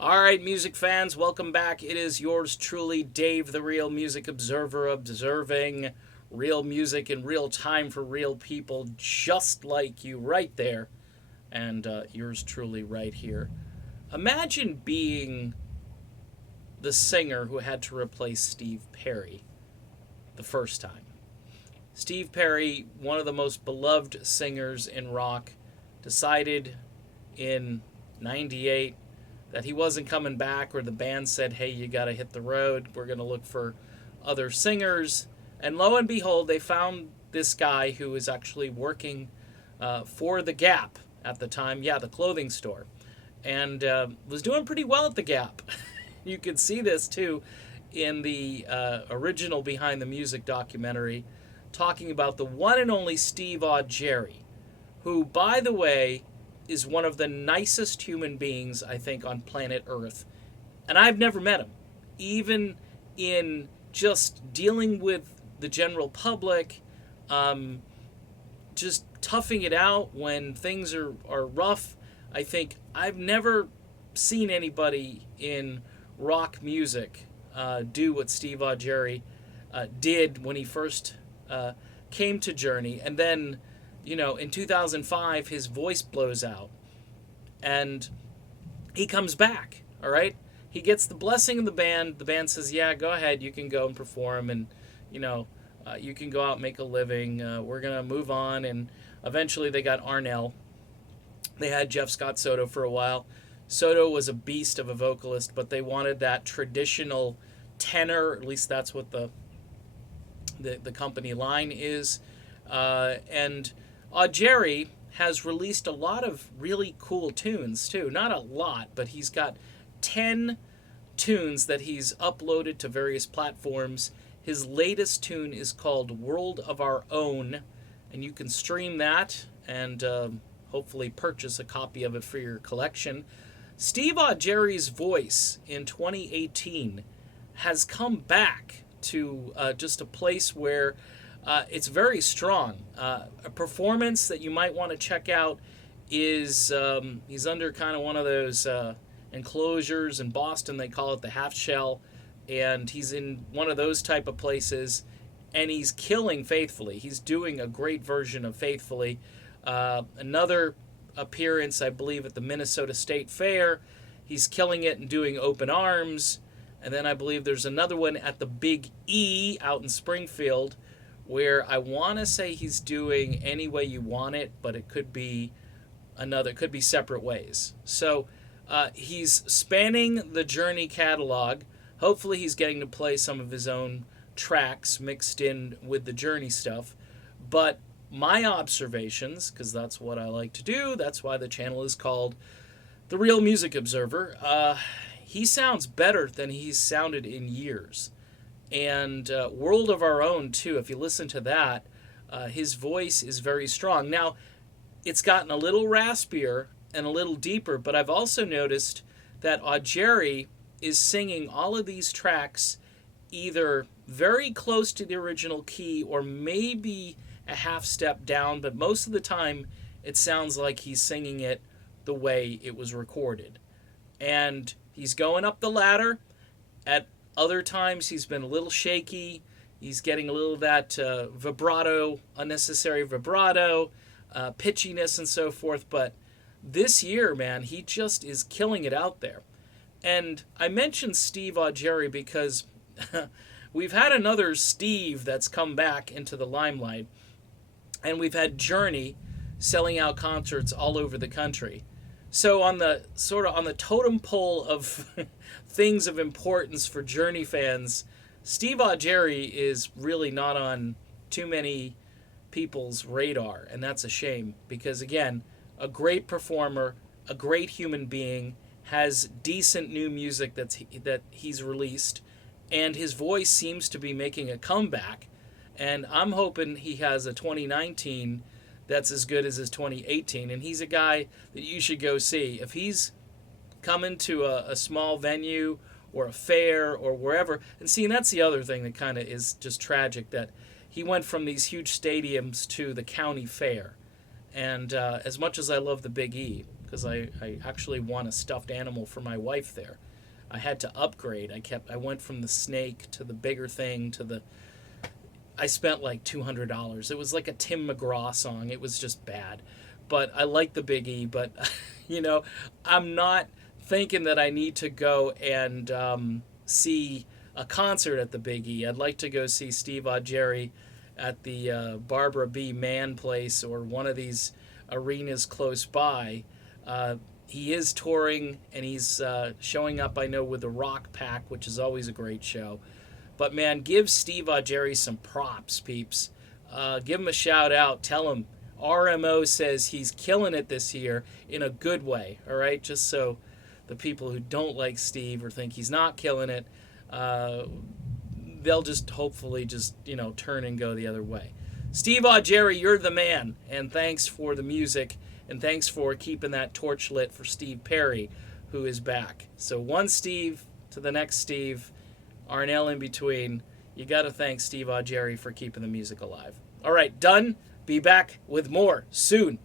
All right, music fans, welcome back. It is yours truly, Dave, the Real Music Observer, observing real music in real time for real people just like you right there. And yours truly right here. Imagine being the singer who had to replace Steve Perry the first time. Steve Perry, one of the most beloved singers in rock, decided in 98 that he wasn't coming back, or the band said, hey, you got to hit the road. We're going to look for other singers. And lo and behold, they found this guy who was actually working for The Gap at the time. Yeah, the clothing store. And was doing pretty well at The Gap. You could see this, too, in the original Behind the Music documentary, talking about the one and only Steve Augeri, who, by the way, is one of the nicest human beings, I think, on planet Earth. And I've never met him. Even in just dealing with the general public, just toughing it out when things are rough. I think I've never seen anybody in rock music do what Steve Augeri did when he first came to Journey. And then, in 2005, his voice blows out. And he comes back, all right? He gets the blessing of the band. The band says, yeah, go ahead. You can go and perform. And, you can go out and make a living. We're going to move on. And eventually they got Arnell. They had Jeff Scott Soto for a while. Soto was a beast of a vocalist, but they wanted that traditional tenor. At least that's what the company line is. And Augeri has released a lot of really cool tunes, too. Not a lot, but he's got 10 tunes that he's uploaded to various platforms. His latest tune is called World of Our Own, and you can stream that and hopefully purchase a copy of it for your collection. Steve Augeri's voice in 2018 has come back to just a place where it's very strong. A performance that you might want to check out is he's under kind of one of those enclosures in Boston. They call it the half shell. And he's in one of those type of places. And he's killing Faithfully. He's doing a great version of Faithfully. Another appearance, I believe, at the Minnesota State Fair. He's killing it and doing Open Arms. And then I believe there's another one at the Big E out in Springfield, where I want to say he's doing Any Way You Want It, but it could be separate ways. So he's spanning the Journey catalog. Hopefully he's getting to play some of his own tracks mixed in with the Journey stuff. But my observations, because that's what I like to do, that's why the channel is called The Real Music Observer, he sounds better than he's sounded in years. And World of Our Own, too, if you listen to that, his voice is very strong. Now, it's gotten a little raspier and a little deeper, but I've also noticed that Augeri is singing all of these tracks either very close to the original key or maybe a half step down, but most of the time it sounds like he's singing it the way it was recorded. And he's going up the ladder. At other times he's been a little shaky. He's getting a little of that vibrato, unnecessary vibrato, pitchiness and so forth. But this year, man, he just is killing it out there. And I mentioned Steve Augeri because we've had another Steve that's come back into the limelight. And we've had Journey selling out concerts all over the country. So on the totem pole of things of importance for Journey fans, Steve Augeri is really not on too many people's radar, and that's a shame because, again, a great performer, a great human being, has decent new music that he's released, and his voice seems to be making a comeback, and I'm hoping he has a 2019 that's as good as his 2018, and he's a guy that you should go see. If he's coming to a small venue or a fair or wherever, and see, and that's the other thing that kind of is just tragic, that he went from these huge stadiums to the county fair. And as much as I love the Big E, because I actually want a stuffed animal for my wife there. I had to upgrade. I went from the snake to the bigger thing to the. I spent like $200. It was like a Tim McGraw song. It was just bad, but I like the Big E. But I'm not thinking that I need to go and see a concert at the Big E. I'd like to go see Steve Augeri at the Barbara B. Mann place or one of these arenas close by. He is touring, and he's showing up, I know, with the Rock Pack, which is always a great show. But, man, give Steve Augeri some props, peeps. Give him a shout-out. Tell him RMO says he's killing it this year in a good way, all right? Just so the people who don't like Steve or think he's not killing it, they'll just hopefully just, turn and go the other way. Steve Augeri, you're the man, and thanks for the music. And thanks for keeping that torch lit for Steve Perry, who is back. So one Steve to the next Steve, Arnell in between. You got to thank Steve Augeri for keeping the music alive. All right, done. Be back with more soon.